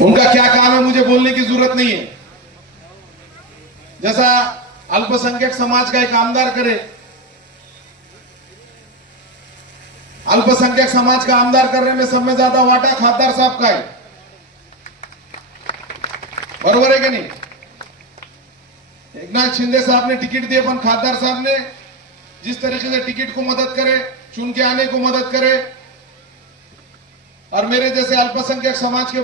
उनका क्या काम है मुझे बोलने की जरूरत नहीं है। जैसा अल्पसंख्यक समाज का एक आमदार करे, अल्पसंख्यक समाज का आमदार करने में सब में ज्यादा वाटा खासदार साहब का है। बरोबर है कि नहीं? एकनाथ शिंदे साहब ने टिकट दिए, पर खासदार साहब ने जिस तरीके से टिकट को मदद करे, चुन के आने को मदद करे, और मेरे जैसे अल्पसंख्यक समाज के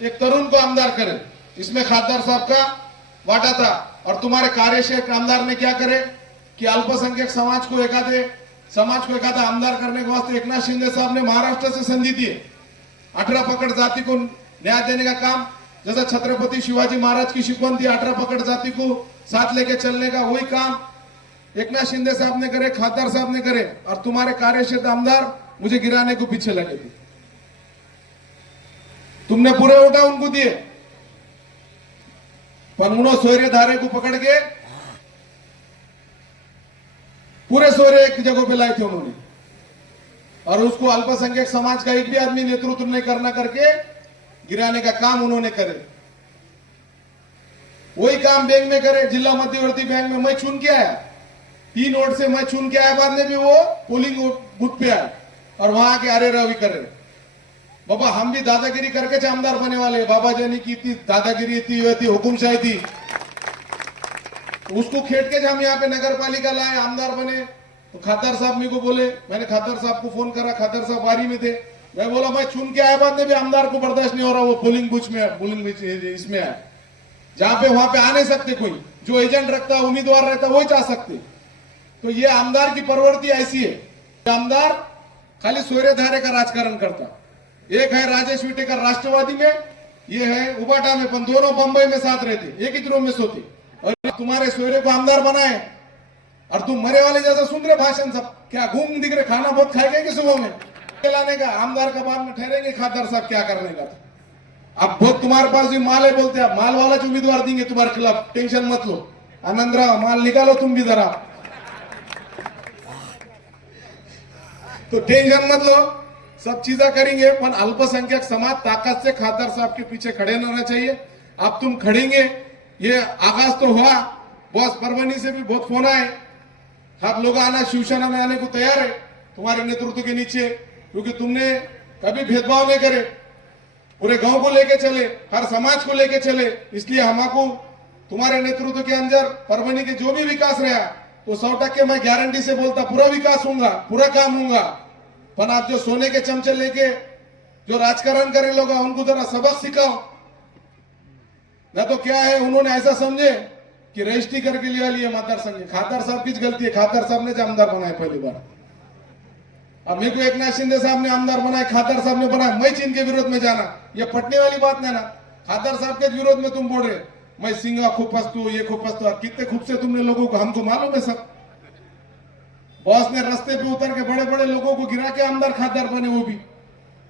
एक तरुण को आमदार करे, इसमें खासदार साहब का वाटा था। और तुम्हारे कार्यशील आमदार ने क्या करे कि अल्पसंख्यक समाज को एकाधा आमदार करने के वास्ते एकनाथ शिंदे साहब ने महाराष्ट्र से संधि दी, 18 पकड़ जाति को न्याय देने का काम। जैसा छत्रपति शिवाजी महाराज की शिकवन थी 18 पकड़ जाति को साथ लेके चलने का, वही काम एकनाथ शिंदे साहब ने करे, खासदार साहब ने करे। और तुम्हारे कार्यक्षेत्र आमदार मुझे गिराने को पीछे लगे थे। तुमने पूरे वोटा उनको दिए, पर उन्होंने सोयरे धारे को पकड़ के पूरे सोयरे एक जगह पे लाए थे उन्होंने, और उसको अल्पसंख्यक समाज का एक भी आदमी नेतृत्व नहीं करना करके गिराने का काम उन्होंने करे। वही काम बैंक में करे, जिला मध्यवर्ती बैंक में मैं चुन के आया, 3 वोट से मैं चुन के आया, बाद में भी वो पोलिंग बूथ पे आया और वहां के अरे रवि करे। बाबा हम भी दादागिरी करके आमदार बने वाले, बाबा जानी की थी दादागिरी थी हुकुमशाही थी, उसको खेट के हम यहाँ पे नगर पालिका लाए, आमदार बने। तो खासदार साहब मेरे को बोले, मैंने खासदार साहब को फोन करा, खासदार साहब वारी में थे, मैं बोला मैं चुन के आया, बाद में भी आमदार को बर्दाश्त नहीं हो रहा, वो पोलिंग बूथ में इसमें आया, जहां पे वहां पे आ नहीं सकते, कोई जो एजेंट रखता उम्मीदवार रहता वही जा सकते। तो ये आमदार की प्रवृत्ति ऐसी है, आमदार खाली सोयरे धारे का राजकारण करता। एक है राजेश विटेकर राष्ट्रवादी में, ये है उबाटा में, पण दोनों बंबई में साथ रहते, एक ही रूम में सोते, और तुम्हारे सोयरे को आमदार बनाए और तुम मरे वाले जैसा सुन रहे भाषण सब, क्या घूम दिख रहे, खाना बहुत खाएंगे कि सुबह में लाने का, आमदार का बाद में ठहरेंगे खासदार साहब क्या करने का। अब बहुत तुम्हारे पास भी माल है, बोलते हैं माल वाला जो उम्मीदवार देंगे तुम्हारे खिलाफ, टेंशन मत लो, आनंद रहा, माल निकालो तुम भी जरा, तो टेंशन मत लो, सब चीजें करेंगे। पर अल्पसंख्यक समाज ताकत से खासदार साहब के पीछे खड़े न होना चाहिए। अब तुम खड़ेंगे, ये आगाज तो हुआ, बॉस परभनी से भी बहुत फोन आए, आप लोग आना, शिवसेना में आने को तैयार है तुम्हारे नेतृत्व के नीचे, क्योंकि तुमने कभी भेदभाव नहीं करे, पूरे गांव को लेके चले, हर समाज को लेके चले, इसलिए हमको तुम्हारे नेतृत्व के अंदर परभनी के जो भी विकास रहा तो 100% मैं गारंटी से बोलता पूरा विकास होगा, पूरा काम होगा। पर आप जो सोने के चमचे लेके जो राजकारण करे लोग, उनको जरा सबक सिखाओ, न तो क्या है उन्होंने ऐसा समझे कि रजिस्ट्री करके लिया लिए मतदार संघ। खासदार साहब की गलती है, खासदार साहब ने जो आमदार बनाए पहली बार, अब मेरे को एकनाथ शिंदे साहब ने आमदार बनाया, खासदार साहब ने बनाया, मैं चीन के विरोध में जाना, ये पटने वाली बात नहीं ना। खासदार साहब के विरोध में तुम बोल रहे मैं सिंगा खूब पस्तू, ये खूब पस्तू, कितने खूब से तुमने लोगों को, हमको मालूम है सब। बॉस ने रास्ते पे उतर के बड़े बड़े लोगों को गिरा के आमदार खासदार बने, वो भी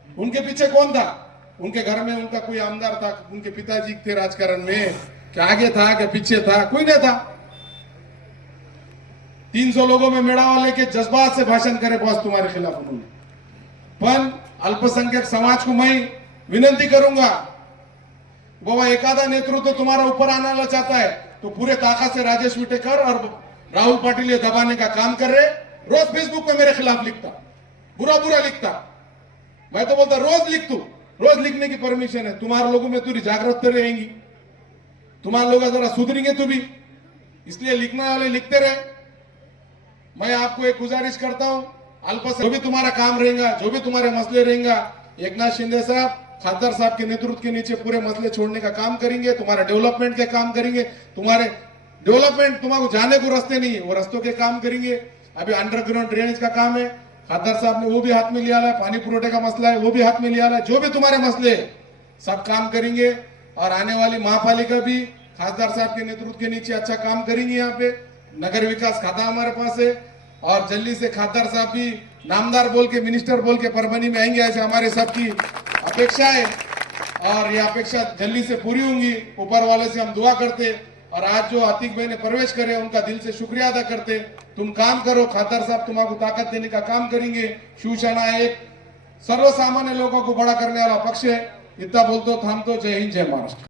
उनके पीछे कौन था? उनके घर में उनका कोई आमदार था, उनके पिताजी थे राजकारण में, क्या आगे था क्या पीछे था? कोई नहीं था। 300 लोगों में मेड़ावा लेके जज्बात से भाषण करे बॉस तुम्हारे खिलाफ उन्होंने। पर अल्पसंख्यक समाज को मैं विनती करूंगा, बाबा एकादा नेतृत्व तुम्हारा ऊपर आना चाहता है तो पूरे ताकत से राजेश विटेकर और राहुल पाटिल ये दबाने का काम कर रहे। रोज फेसबुक पे मेरे खिलाफ लिखता, बुरा बुरा लिखता, मैं तो बोलता रोज लिख तू, रोज लिखने की परमिशन है, तुम्हारे लोगों में तुरी जागृत रहेंगी, तुम्हारे लोग जरा सुधरेंगे तू भी, इसलिए लिखने वाले लिखते रहे। मैं आपको एक गुजारिश करता हूं, अल्पसंख्यक जो भी तुम्हारा काम रहेगा, जो भी तुम्हारे मसले रहेगा, एकनाथ शिंदे साहब खासदार साहब के नेतृत्व के नीचे पूरे मसले छोड़ने का काम करेंगे, तुम्हारे डेवलपमेंट के काम करेंगे, तुम्हारे डेवलपमेंट तुम्हारे जाने को रास्ते नहीं है वो रास्तों के काम करेंगे। अभी अंडरग्राउंड ड्रेनेज का काम है, खासदार साहब ने वो भी हाथ में लिया है, पानी पुरोठे का मसला है वो भी हाथ में लिया है, जो भी तुम्हारे मसले सब काम करेंगे। और आने वाली महापालिका भी खासदार साहब के नेतृत्व के नीचे अच्छा काम करेंगे। यहाँ पे नगर विकास खाता हमारे पास है और जल्दी से खासदार साहब भी नामदार बोल के, मिनिस्टर बोल के परभनी में आएंगे, ऐसे हमारे सबकी अपेक्षा है और ये अपेक्षा जल्दी से पूरी होंगी। ऊपर वाले से हम दुआ करते और आज जो आतिक भाई ने प्रवेश करे उनका दिल से शुक्रिया अदा करते। तुम काम करो, खासदार साहब तुम्हारे ताकत देने का काम करेंगे। शिवसेना एक सर्वसामान्य लोगों को बड़ा करने वाला पक्ष है, इतना बोलतो थांबतो. जय हिंद, जय महाराष्ट्र.